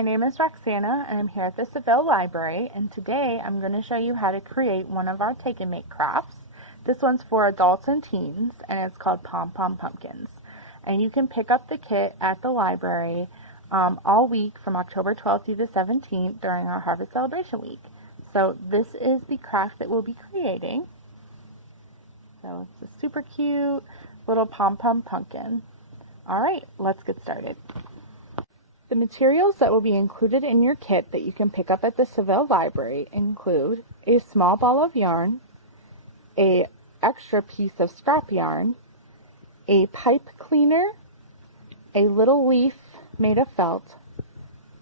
My name is Roxana and I'm here at the Seville Library, and today I'm going to show you how to create one of our take and make crafts. This one's for adults and teens and it's called Pom Pom Pumpkins. And you can pick up the kit at the library all week from October 12th through the 17th during our Harvest Celebration Week. So this is the craft that we'll be creating. So it's a super cute little pom pom pumpkin. Alright, let's get started. The materials that will be included in your kit that you can pick up at the Seville Library include a small ball of yarn, an extra piece of scrap yarn, a pipe cleaner, a little leaf made of felt,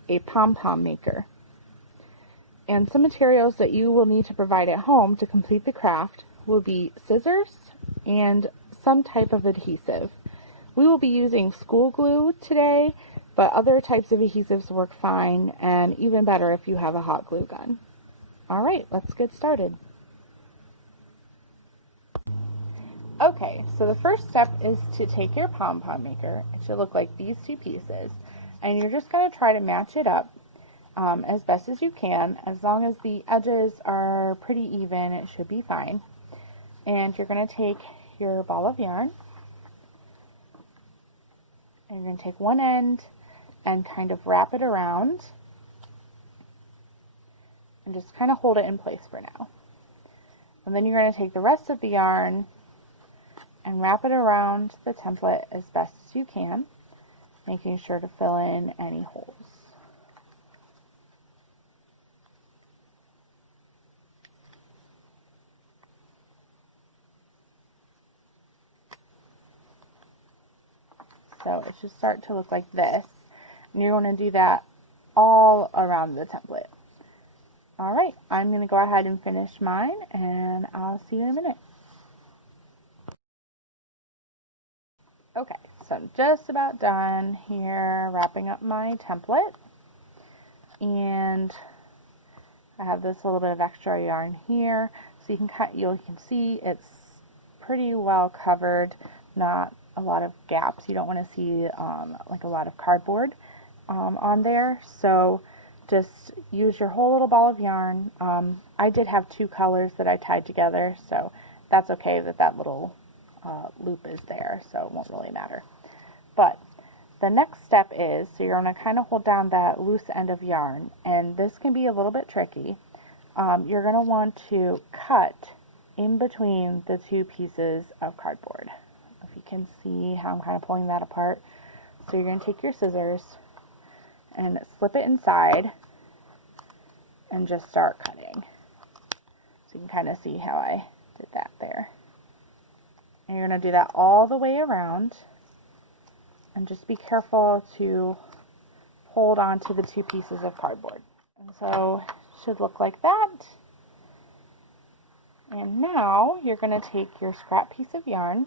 a Pom Pom Maker. And some materials that you will need to provide at home to complete the craft will be scissors and some type of adhesive. We will be using school glue today, but other types of adhesives work fine, and even better if you have a hot glue gun. Alright, let's get started. Okay, so the first step is to take your Pom Pom Maker. It should look like these two pieces, and you're just going to try to match it up as best as you can. As long as the edges are pretty even, it should be fine. And you're going to take your ball of yarn, and you're going to take one end and kind of wrap it around and just kind of hold it in place for now. And then you're going to take the rest of the yarn and wrap it around the template as best as you can, making sure to fill in any holes. So it should start to look like this. And you're going to do that all around the template. Alright, I'm going to go ahead and finish mine, and I'll see you in a minute. Okay, so I'm just about done here wrapping up my template. And I have this little bit of extra yarn here. So you can see it's pretty well covered, not a lot of gaps. You don't want to see like a lot of cardboard on there, so just use your whole little ball of yarn. I did have two colors that I tied together, so that's okay that little loop is there, so it won't really matter. But the next step is, so you're going to kind of hold down that loose end of yarn, and this can be a little bit tricky. You're going to want to cut in between the two pieces of cardboard. If you can see how I'm kind of pulling that apart. So you're going to take your scissors and slip it inside and just start cutting. So you can kind of see how I did that there. And you're going to do that all the way around, and just be careful to hold on to the two pieces of cardboard. And so it should look like that. And now you're going to take your scrap piece of yarn,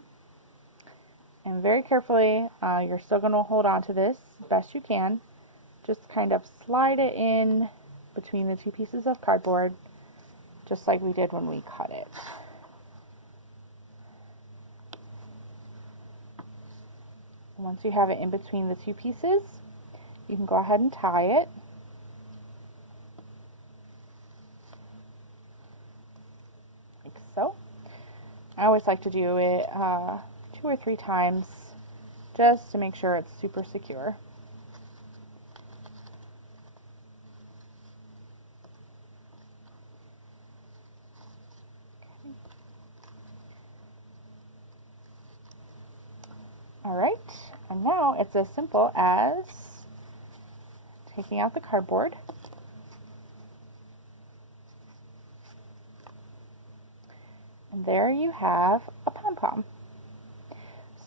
and very carefully, you're still going to hold on to this as best you can. Just kind of slide it in between the two pieces of cardboard, just like we did when we cut it. Once you have it in between the two pieces, you can go ahead and tie it. Like so. I always like to do it 2 or 3 times just to make sure it's super secure. Alright, and now it's as simple as taking out the cardboard, and there you have a pom-pom.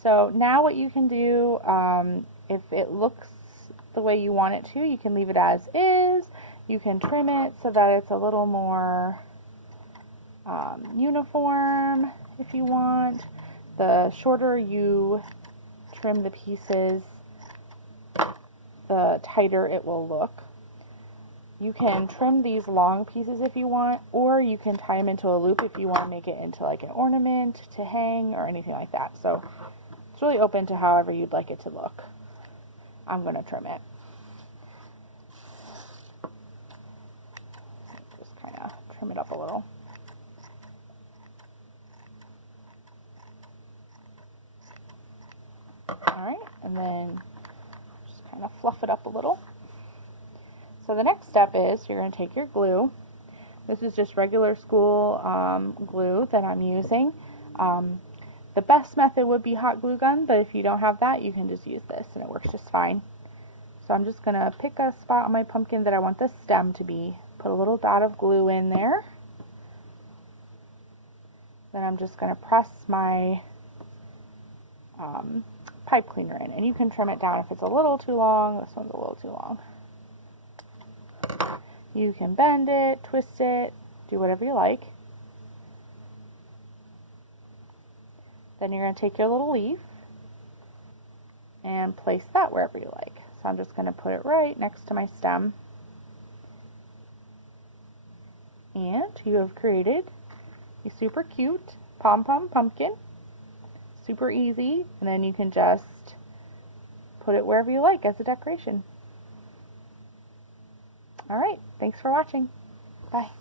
So now what you can do, if it looks the way you want it to, you can leave it as is. You can trim it so that it's a little more uniform if you want. The shorter you trim the pieces, the tighter it will look. You can trim these long pieces if you want, or you can tie them into a loop if you want to make it into like an ornament to hang or anything like that. So it's really open to however you'd like it to look. I'm going to trim it. trim it up a little. Alright, and then just kind of fluff it up a little. So the next step is you're going to take your glue. This is just regular school glue that I'm using. The best method would be hot glue gun, but if you don't have that, you can just use this and it works just fine. So I'm just going to pick a spot on my pumpkin that I want the stem to be. Put a little dot of glue in there. Then I'm just going to press my pipe cleaner in. And you can trim it down if it's a little too long. This one's a little too long. You can bend it, twist it, do whatever you like. Then you're going to take your little leaf and place that wherever you like. So I'm just going to put it right next to my stem. And you have created a super cute pom-pom pumpkin. Super easy. And then you can just put it wherever you like as a decoration. Alright, thanks for watching. Bye.